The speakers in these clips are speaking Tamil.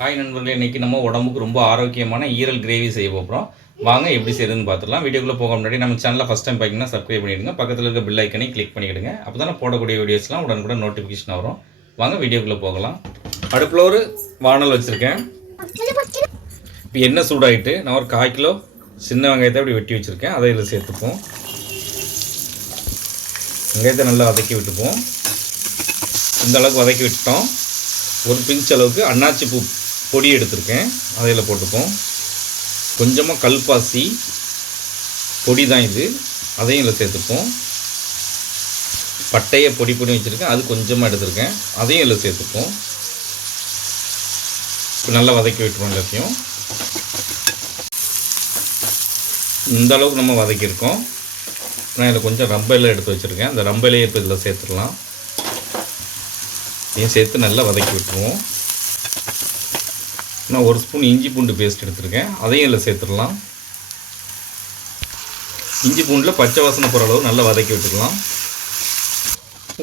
ஹாய் நண்பர்களே இன்றைக்கி நம்ம உடம்புக்கு ரொம்ப ஆரோக்கியமான ஈரல் கிரேவி செய்ய போகிறோம் வாங்க எப்படி செய்யுதுன்னு பார்த்துலாம் வீடியோக்குள்ளே போக முன்னாடி நம்ம சேனலில் ஃபஸ்ட் டைம் பார்த்தீங்கன்னா சப்ஸ்கிரைப் பண்ணிவிடுங்க பக்கத்தில் இருக்க பில் ஐக்கனை கிளிக் பண்ணிவிடுங்க அப்போ தான் போடக்கூடிய வீடியோஸ்லாம் உடனுக்குடன் நோட்டிஃபிகேஷன் வரும். வாங்க வீடியோக்குள்ளே போகலாம். அடுப்பில் ஒரு வானல் வச்சுருக்கேன். இப்போ எண்ணெய் சூடாகிட்டு நான் ஒரு கால் கிலோ சின்ன வெங்காயத்தை அப்படி வெட்டி வச்சுருக்கேன். அதை இதில் சேர்த்துப்போம். வெங்காயத்தை நல்லா வதக்கி விட்டுப்போம். இந்த அளவுக்கு வதக்கி விட்டோம் ஒரு பிஞ்ச் அளவுக்கு அன்னாச்சி பூ பொடி எடுத்திருக்கேன். அதில் போட்டுப்போம். கொஞ்சமாக கல்பாசி பொடி தான் இது. அதையும் இதில் சேர்த்துப்போம். பட்டையை பொடி பொடி வச்சுருக்கேன். அது கொஞ்சமாக எடுத்திருக்கேன். அதையும் இதில் சேர்த்துப்போம். இப்போ நல்லா வதக்கி விட்டுருவோம் எல்லாத்தையும். இந்த அளவுக்கு நம்ம வதக்கியிருக்கோம். நான் இதில் கொஞ்சம் ரம்பையில் எடுத்து வச்சுருக்கேன். அந்த ரம்பையிலேயே இப்போ இதில் சேர்த்துடலாம். இதையும் சேர்த்து நல்லா வதக்கி விட்டுருவோம். நான் ஒரு ஸ்பூன் இஞ்சி பூண்டு பேஸ்ட் எடுத்திருக்கேன். அதையும் இதில் சேர்த்துடலாம். இஞ்சி பூண்டில் பச்சை வாசனை போகிற அளவு நல்லா வதக்கி விட்டுக்கலாம்.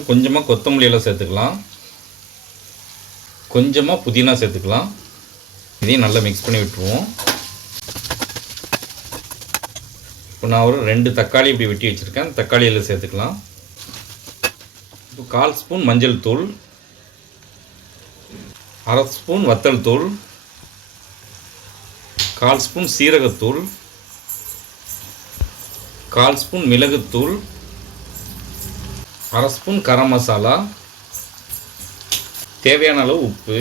கொஞ்சமாக கொத்தமல்லியெல்லாம் சேர்த்துக்கலாம். கொஞ்சமாக புதினா சேர்த்துக்கலாம். இதையும் நல்லா மிக்ஸ் பண்ணி விட்டுருவோம். இப்போ நான் ஒரு ரெண்டு தக்காளி இப்படி வெட்டி வச்சுருக்கேன். தக்காளியில் சேர்த்துக்கலாம். இப்போ கால் ஸ்பூன் மஞ்சள் தூள். அரை ஸ்பூன் வத்தல் தூள். கால் ஸ்பூன் சீரகத்தூள் கால் ஸ்பூன் மிளகுத்தூள் அரை ஸ்பூன் கரம் மசாலா தேவையான அளவு உப்பு.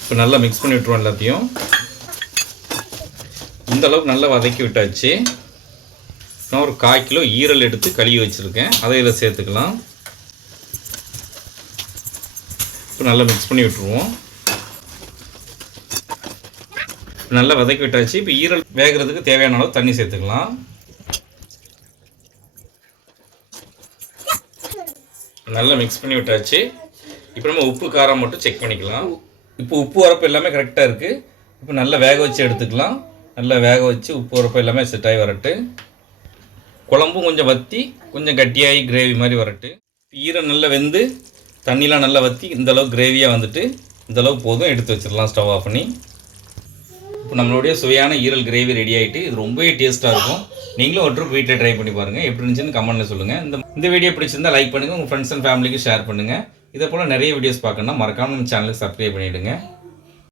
இப்போ நல்லா மிக்ஸ் பண்ணி விட்டுருவோம் எல்லாத்தையும். இந்த அளவுக்கு நல்லா வதக்கி விட்டாச்சு. நான் ஒரு கால் கிலோ ஈரல் எடுத்து கழுவி வச்சுருக்கேன். அதை இதில் சேர்த்துக்கலாம். இப்போ நல்லா மிக்ஸ் பண்ணி விட்டுருவோம். நல்லா வதக்கி விட்டாச்சு. இப்போ ஈரல் வேகிறதுக்கு தேவையான அளவு தண்ணி சேர்த்துக்கலாம். நல்லா மிக்ஸ் பண்ணி விட்டாச்சு. இப்போ நம்ம உப்பு காரம் மட்டும் செக் பண்ணிக்கலாம். இப்போ உப்பு உரப்பு எல்லாமே கரெக்டாக இருக்குது இப்போ நல்லா வேக வச்சு எடுத்துக்கலாம். நல்லா வேக வச்சு உப்பு உரப்பு எல்லாமே செட் ஆகி வரட்டு. குழம்பும் கொஞ்சம் வற்றி கொஞ்சம் கட்டியாகி கிரேவி மாதிரி வரட்டு. ஈரம் நல்லா வெந்து தண்ணிலாம் நல்லா வற்றி இந்தளவு கிரேவியாக வந்துட்டு இந்த அளவுக்கு போதும் எடுத்து வச்சிடலாம் ஸ்டவ் ஆஃப் பண்ணி. இப்போ நம்மளுடைய சுவையான ஈரல் கிரேவி ரெடி ஆகிட்டு இது ரொம்பவே டேஸ்ட்டாக இருக்கும். நீங்களும் ஒரு ட்ரிப் வீட்டில் ட்ரை பண்ணி பாருங்கள் எப்படி இருந்துச்சுன்னு கமெண்ட்டில் சொல்லுங்கள் இந்த இந்த வீடியோ பிடிச்சிருந்தால் லைக் பண்ணுங்கள் உங்கள் ஃப்ரெண்ட்ஸ் அண்ட் ஃபேமிலிக்கு ஷேர் பண்ணுங்கள் இதே போல் நிறைய வீடியோஸ் பார்க்கணுன்னா மறக்காம நம்ம சேனலுக்கு சப்ஸ்கிரைப் பண்ணிவிடுங்க